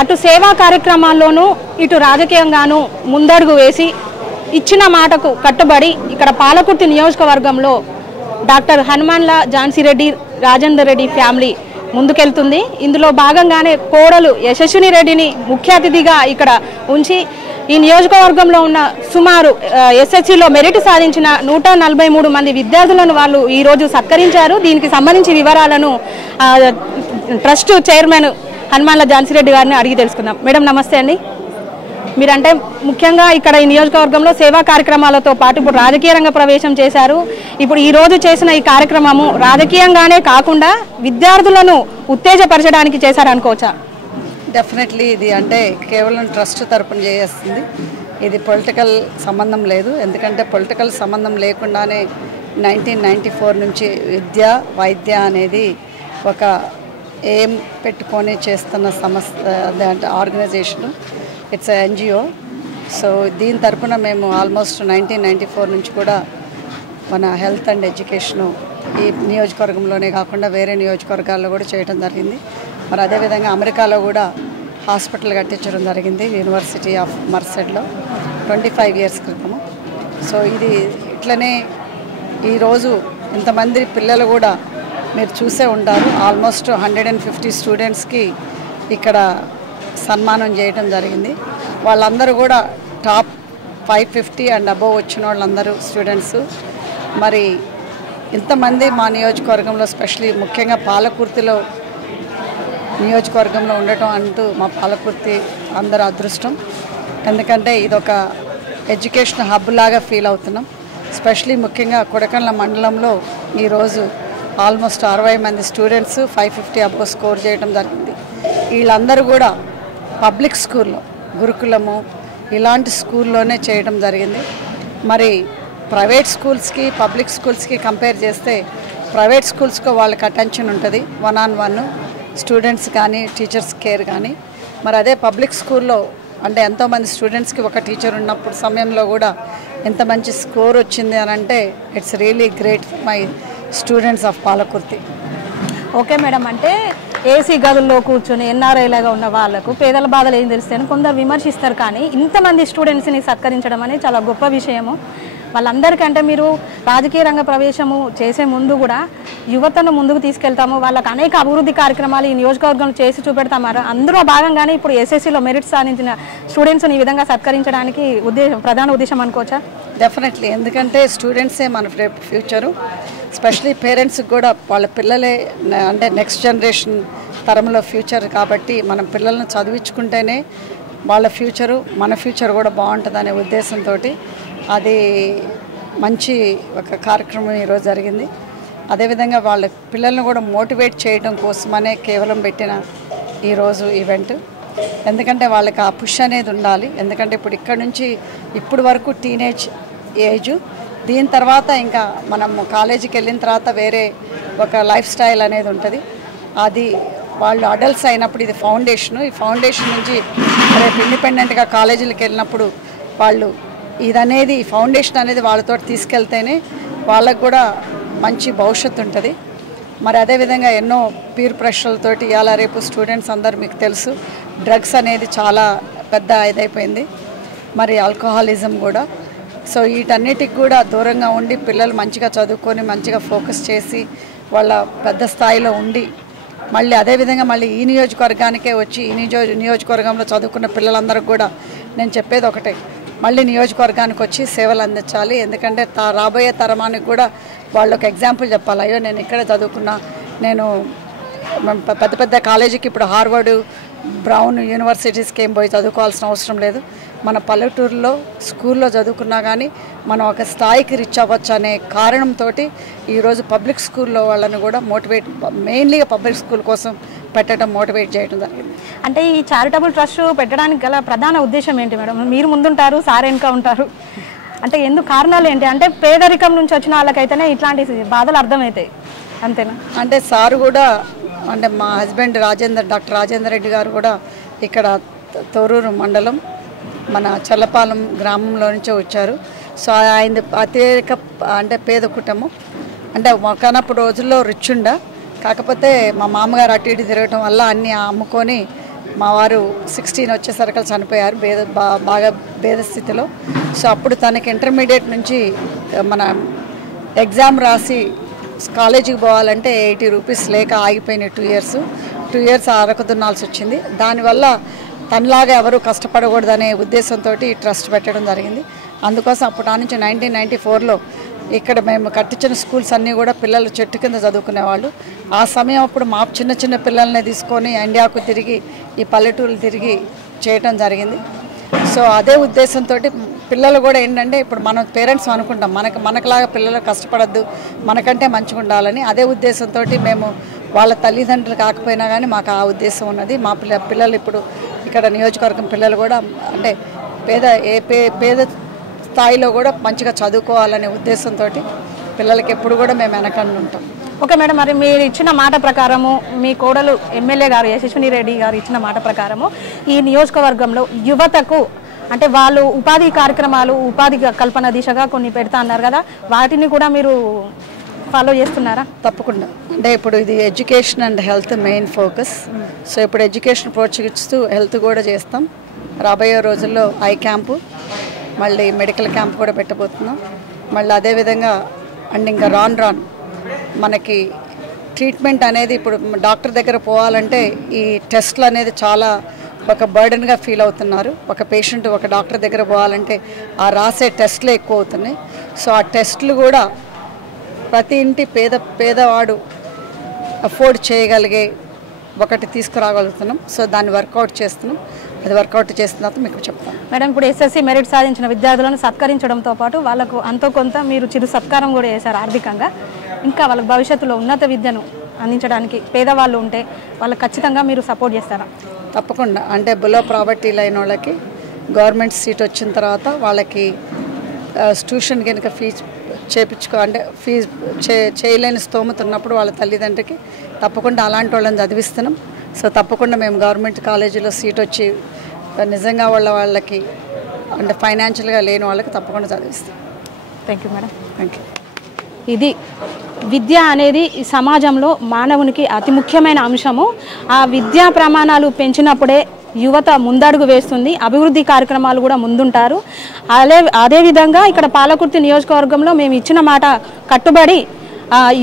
అటు సేవా కార్యక్రమాల్లోనూ ఇటు రాజకీయంగానూ ముందడుగు వేసి ఇచ్చిన మాటకు కట్టుబడి ఇక్కడ పాలకుర్తి నియోజకవర్గంలో డాక్టర్ హనుమాన్ల ఝాన్సీ రెడ్డి రాజేందర్ రెడ్డి ఫ్యామిలీ ముందుకెళ్తుంది. ఇందులో భాగంగానే కోడలు యశస్విని రెడ్డిని ముఖ్య అతిథిగా ఇక్కడ ఉంచి ఈ నియోజకవర్గంలో ఉన్న సుమారు ఎస్ఎస్సిలో మెరిట్ సాధించిన 143 మంది విద్యార్థులను వాళ్ళు ఈరోజు సత్కరించారు. దీనికి సంబంధించి వివరాలను ట్రస్ట్ చైర్మన్ హనుమాన్ల ఝాన్సీ రెడ్డి గారిని అడిగి తెలుసుకుందాం. మేడం నమస్తే అండి. మీరంటే ముఖ్యంగా ఇక్కడ ఈ నియోజకవర్గంలో సేవా కార్యక్రమాలతో పాటు ఇప్పుడు రాజకీయ రంగ ప్రవేశం చేశారు. ఇప్పుడు ఈ రోజు చేసిన ఈ కార్యక్రమము రాజకీయంగానే కాకుండా విద్యార్థులను ఉత్తేజపరచడానికి చేశారనుకోవచ్చా? డెఫినెట్లీ ఇది అంటే కేవలం ట్రస్ట్ తరపున చేస్తుంది. ఇది పొలిటికల్ సంబంధం లేదు. ఎందుకంటే పొలిటికల్ సంబంధం లేకుండానే 1994 నుంచి విద్య వైద్య అనేది ఒక ఏం పెట్టుకొని చేస్తున్న సంస్థ అంటే ఆర్గనైజేషను. It's NGO. సో దీని తరపున మేము ఆల్మోస్ట్ 1994 నుంచి కూడా మన హెల్త్ అండ్ ఎడ్యుకేషను ఈ నియోజకవర్గంలోనే కాకుండా వేరే నియోజకవర్గాల్లో కూడా చేయడం జరిగింది. మరి అదేవిధంగా అమెరికాలో కూడా హాస్పిటల్ కట్టించడం జరిగింది యూనివర్సిటీ ఆఫ్ మర్సెడ్లో 25 ఇయర్స్ క్రితము. సో ఇది ఇట్లనే ఈరోజు ఇంతమంది పిల్లలు కూడా మీరు చూసే ఉంటారు. ఆల్మోస్ట్ 150 స్టూడెంట్స్కి ఇక్కడ సన్మానం చేయడం జరిగింది. వాళ్ళందరూ కూడా టాప్ 550 అండ్ అబోవ్ వచ్చిన వాళ్ళందరూ స్టూడెంట్స్. మరి ఇంతమంది మా నియోజకవర్గంలో స్పెషలీ ముఖ్యంగా పాలకుర్తిలో నియోజకవర్గంలో ఉండటం అంటూ మా పాలకుర్తి అందరూ అదృష్టం. ఎందుకంటే ఇదొక ఎడ్యుకేషన్ హబ్ లాగా ఫీల్ అవుతున్నాం. స్పెషలీ ముఖ్యంగా కొడకండ్ల మండలంలో ఈరోజు ఆల్మోస్ట్ 60 మంది స్టూడెంట్స్ 550 అబోవ్ స్కోర్ చేయడం జరిగింది. వీళ్ళందరూ కూడా పబ్లిక్ స్కూల్లో గురుకులము ఇలాంటి స్కూల్లోనే చేయడం జరిగింది. మరి ప్రైవేట్ స్కూల్స్కి పబ్లిక్ స్కూల్స్కి కంపేర్ చేస్తే ప్రైవేట్ స్కూల్స్కి వాళ్ళకి అటెన్షన్ ఉంటుంది, 1-on-1 స్టూడెంట్స్ కానీ టీచర్స్ కేర్ కానీ. మరి అదే పబ్లిక్ స్కూల్లో అంటే ఎంతోమంది స్టూడెంట్స్కి ఒక టీచర్ ఉన్నప్పుడు సమయంలో కూడా ఎంత మంచి స్కోర్ వచ్చింది అని అంటే it's really great for my students of Palakurthi. Okay madam, అంటే ఏసీ గదుల్లో కూర్చొని ఎన్ఆర్ఐ లాగా ఉన్న వాళ్ళకు పేదల బాధలు ఏం తెలుస్తాయని కొందరు విమర్శిస్తారు. కానీ ఇంతమంది స్టూడెంట్స్ని సత్కరించడం అనేది చాలా గొప్ప విషయము. వాళ్ళందరికంటే మీరు రాజకీయ రంగ ప్రవేశము చేసే ముందు కూడా యువతను ముందుకు తీసుకెళ్తాము, వాళ్ళకి అనేక అభివృద్ధి కార్యక్రమాలు ఈ నియోజకవర్గంలో చేసి చూపెడతామారు. అందులో భాగంగానే ఇప్పుడు ఎస్ఎస్సిలో మెరిట్ సాధించిన స్టూడెంట్స్ని ఈ విధంగా సత్కరించడానికి ప్రధాన ఉద్దేశం అనుకోవచ్చా? డెఫినెట్లీ. ఎందుకంటే స్టూడెంట్సే మన ఫ్యూచరు. స్పెషలీ పేరెంట్స్కి కూడా వాళ్ళ పిల్లలే అంటే నెక్స్ట్ జనరేషన్ తరంలో ఫ్యూచర్ కాబట్టి మనం పిల్లల్ని చదివించుకుంటేనే వాళ్ళ ఫ్యూచరు మన ఫ్యూచర్ కూడా బాగుంటుందనే ఉద్దేశంతో అది మంచి ఒక కార్యక్రమం ఈరోజు జరిగింది. అదేవిధంగా వాళ్ళ పిల్లల్ని కూడా మోటివేట్ చేయడం కోసమనే కేవలం పెట్టిన ఈరోజు ఈవెంట్. ఎందుకంటే వాళ్ళకి ఆ పుష్ అనేది ఉండాలి. ఎందుకంటే ఇప్పుడు ఇక్కడ నుంచి ఇప్పుడు వరకు టీనేజ్ ఏజ్, దీని తర్వాత ఇంకా మనం కాలేజీకి వెళ్ళిన తర్వాత వేరే ఒక లైఫ్ స్టైల్ అనేది ఉంటుంది. అది వాళ్ళు అడల్ట్స్ అయినప్పుడు ఇది ఫౌండేషను. ఈ ఫౌండేషన్ నుంచి రేపు ఇండిపెండెంట్గా కాలేజీలకు వెళ్ళినప్పుడు వాళ్ళు ఇదనేది ఫౌండేషన్ అనేది వాళ్ళతో తీసుకెళ్తేనే వాళ్ళకు కూడా మంచి భవిష్యత్తు ఉంటుంది. మరి అదేవిధంగా ఎన్నో పీర్ ప్రెషర్లతోటి ఇవాళ రేపు స్టూడెంట్స్ అందరూ మీకు తెలుసు డ్రగ్స్ అనేది చాలా పెద్ద ఇదైపోయింది, మరి ఆల్కహాలిజం కూడా. సో వీటన్నిటికి కూడా దూరంగా ఉండి పిల్లలు మంచిగా చదువుకొని మంచిగా ఫోకస్ చేసి వాళ్ళ పెద్ద స్థాయిలో ఉండి మళ్ళీ అదేవిధంగా మళ్ళీ ఈ నియోజకవర్గానికే వచ్చి ఈ నియోజకవర్గంలో చదువుకున్న పిల్లలందరికీ కూడా నేను చెప్పేది ఒకటే, మళ్ళీ నియోజకవర్గానికి వచ్చి సేవలు అందించాలి. ఎందుకంటే రాబోయే తరమానికి కూడా వాళ్ళొక ఎగ్జాంపుల్ చెప్పాలి. అయ్యో నేను ఇక్కడే చదువుకున్నా, నేను పెద్ద పెద్ద కాలేజీకి ఇప్పుడు హార్వర్డ్ బ్రౌన్ యూనివర్సిటీస్కి ఏం పోయి చదువుకోవాల్సిన అవసరం లేదు. మన పల్లెటూరులో స్కూల్లో చదువుకున్నా కానీ మనం ఒక స్థాయికి రీచ్ అవ్వచ్చు అనే కారణంతో ఈరోజు పబ్లిక్ స్కూల్లో వాళ్ళని కూడా మోటివేట్ మెయిన్లీగా పబ్లిక్ స్కూల్ కోసం పెట్టడం మోటివేట్ చేయడం జరిగింది. అంటే ఈ చారిటబుల్ ట్రస్ట్ పెట్టడానికి గల ప్రధాన ఉద్దేశం ఏంటి మేడం? మీరు ముందుంటారు, సార్ వెనుక ఉంటారు, అంటే ఎందుకు కారణాలు ఏంటి? అంటే పేదరికం నుంచి వచ్చిన వాళ్ళకైతేనే ఇట్లాంటి బాధలు అర్థమవుతాయి, అంతేనా? అంటే సార్ కూడా అంటే మా హస్బెండ్ డాక్టర్ రాజేందర్ రెడ్డి గారు కూడా ఇక్కడ తోరూరు మండలం మన చల్లపాలెం గ్రామంలో నుంచే వచ్చారు. సో ఆయన అత్యధిక అంటే పేద కుటుంబం, అంటే ఒకనప్పుడు రోజుల్లో రిచ్ ఉండ, కాకపోతే మా మామగారు అటు ఇటు తిరగటం వల్ల అన్నీ అమ్ముకొని మా వారు 16 వచ్చేసరికి చనిపోయారు బాగా భేద స్థితిలో. సో అప్పుడు తనకి ఇంటర్మీడియట్ నుంచి మన ఎగ్జామ్ రాసి కాలేజీకి పోవాలంటే 80 రూపీస్ లేక ఆగిపోయినాయి 2 ఇయర్స్ అరకు దున్నాల్సి వచ్చింది. దానివల్ల తనలాగా ఎవరు కష్టపడకూడదనే ఉద్దేశంతో ఈ ట్రస్ట్ పెట్టడం జరిగింది. అందుకోసం అప్పటి నుంచి 1994లో ఇక్కడ మేము కట్టించిన స్కూల్స్ అన్నీ కూడా పిల్లలు చెట్టు కింద చదువుకునేవాళ్ళు. ఆ సమయం అప్పుడు మా చిన్న పిల్లల్ని తీసుకొని ఇండియాకు తిరిగి ఈ పల్లెటూళ్ళు తిరిగి చేయటం జరిగింది. సో అదే ఉద్దేశంతో పిల్లలు కూడా ఏంటంటే ఇప్పుడు మనం పేరెంట్స్ అనుకుంటాం మనకులాగా పిల్లలు కష్టపడద్దు, మనకంటే మంచిగా ఉండాలని. అదే ఉద్దేశంతో మేము వాళ్ళ తల్లిదండ్రులు కాకపోయినా కానీ మాకు ఆ ఉద్దేశం ఉన్నది. మా పిల్లలు ఇప్పుడు ఇక్కడ నియోజకవర్గం పిల్లలు కూడా అంటే పేద స్థాయిలో కూడా మంచిగా చదువుకోవాలనే ఉద్దేశంతో పిల్లలకి ఎప్పుడు కూడా మేము వెనకండి ఉంటాం. ఓకే మేడం, మరి మీరు ఇచ్చిన మాట ప్రకారము మీ కోడలు ఎమ్మెల్యే గారు యశస్విని రెడ్డి గారు ఇచ్చిన మాట ప్రకారము ఈ నియోజకవర్గంలో యువతకు అంటే వాళ్ళు ఉపాధి కార్యక్రమాలు ఉపాధి కల్పన దిశగా కొన్ని పెడతా అన్నారు కదా, వాటిని కూడా మీరు ఫాలో చేస్తున్నారా? తప్పకుండా. అంటే ఇప్పుడు ఇది education and health main focus. So ఇప్పుడు ఎడ్యుకేషన్ ప్రోత్సహిస్తూ హెల్త్ కూడా చేస్తాం. రాబోయే రోజుల్లో ఐ క్యాంపు, మళ్ళీ మెడికల్ క్యాంప్ కూడా పెట్టబోతున్నాం. మళ్ళీ అదేవిధంగా అండ్ ఇంకా రాన్ మనకి ట్రీట్మెంట్ అనేది ఇప్పుడు డాక్టర్ దగ్గర పోవాలంటే ఈ టెస్ట్లు అనేది చాలా ఒక బర్డెన్గా ఫీల్ అవుతున్నారు. ఒక పేషెంట్ ఒక డాక్టర్ దగ్గర పోవాలంటే ఆ రాసే టెస్ట్లే ఎక్కువ అవుతున్నాయి. సో ఆ టెస్ట్లు కూడా ప్రతి ఇంటి పేదవాడు అఫోర్డ్ చేయగలిగే ఒకటి తీసుకురాగలుగుతున్నాం. సో దాన్ని వర్కౌట్ చేస్తున్నాం. అది వర్కౌట్ చేస్తున్నప్పుడు మీకు చెప్తాను. మేడం, ఇప్పుడు ఎస్ఎస్సి మెరిట్ సాధించిన విద్యార్థులను సత్కరించడంతో పాటు వాళ్ళకు అంతో కొంత మీరు చిరు సత్కారం కూడా చేశారు ఆర్థికంగా. ఇంకా వాళ్ళకి భవిష్యత్తులో ఉన్నత విద్యను అందించడానికి పేదవాళ్ళు ఉంటే వాళ్ళకి ఖచ్చితంగా మీరు సపోర్ట్ చేస్తారా? తప్పకుండా. అంటే బిలో ప్రావర్టీ లైన్ వాళ్ళకి గవర్నమెంట్ సీట్ వచ్చిన తర్వాత వాళ్ళకి ట్యూషన్ కనుక ఫీజు అంటే ఫీజు చేయలేని స్తోమత ఉన్నప్పుడు వాళ్ళ తల్లిదండ్రికి తప్పకుండా అలాంటి వాళ్ళని చదివిస్తున్నాం. సో తప్పకుండా మేము గవర్నమెంట్ కాలేజీలో సీట్ వచ్చి నిజంగా వాళ్ళకి అంటే ఫైనాన్షియల్గా లేని వాళ్ళకి తప్పకుండా చదివిస్తాం. Thank you madam. Thank you. ఇది విద్య అనేది ఈ సమాజంలో మానవునికి అతి ముఖ్యమైన అంశము. ఆ విద్యా ప్రమాణాలు పెంచినప్పుడే యువత ముందడుగు వేస్తుంది, అభివృద్ధి కార్యక్రమాలు కూడా ముందుంటారు. అదేవిధంగా ఇక్కడ పాలకుర్తి నియోజకవర్గంలో మేము ఇచ్చిన మాట కట్టుబడి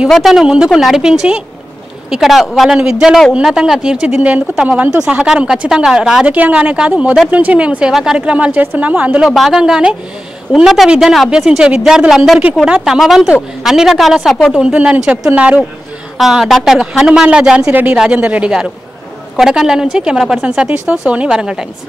యువతను ముందుకు నడిపించి ఇక్కడ వాళ్ళని విద్యలో ఉన్నతంగా తీర్చిదిద్దేందుకు తమ వంతు సహకారం ఖచ్చితంగా రాజకీయంగానే కాదు మొదటి నుంచి మేము సేవా కార్యక్రమాలు చేస్తున్నాము. అందులో భాగంగానే ఉన్నత విద్యను అభ్యసించే విద్యార్థులందరికీ కూడా తమ వంతు అన్ని రకాల సపోర్ట్ ఉంటుందని చెప్తున్నారు డాక్టర్ హనుమాన్ల ఝాన్సీ రెడ్డి రాజేందర్ రెడ్డి గారు. కొడకండ్ల నుంచి కెమెరా పర్సన్ సతీష్తో సోనీ, వరంగల్ టైమ్స్.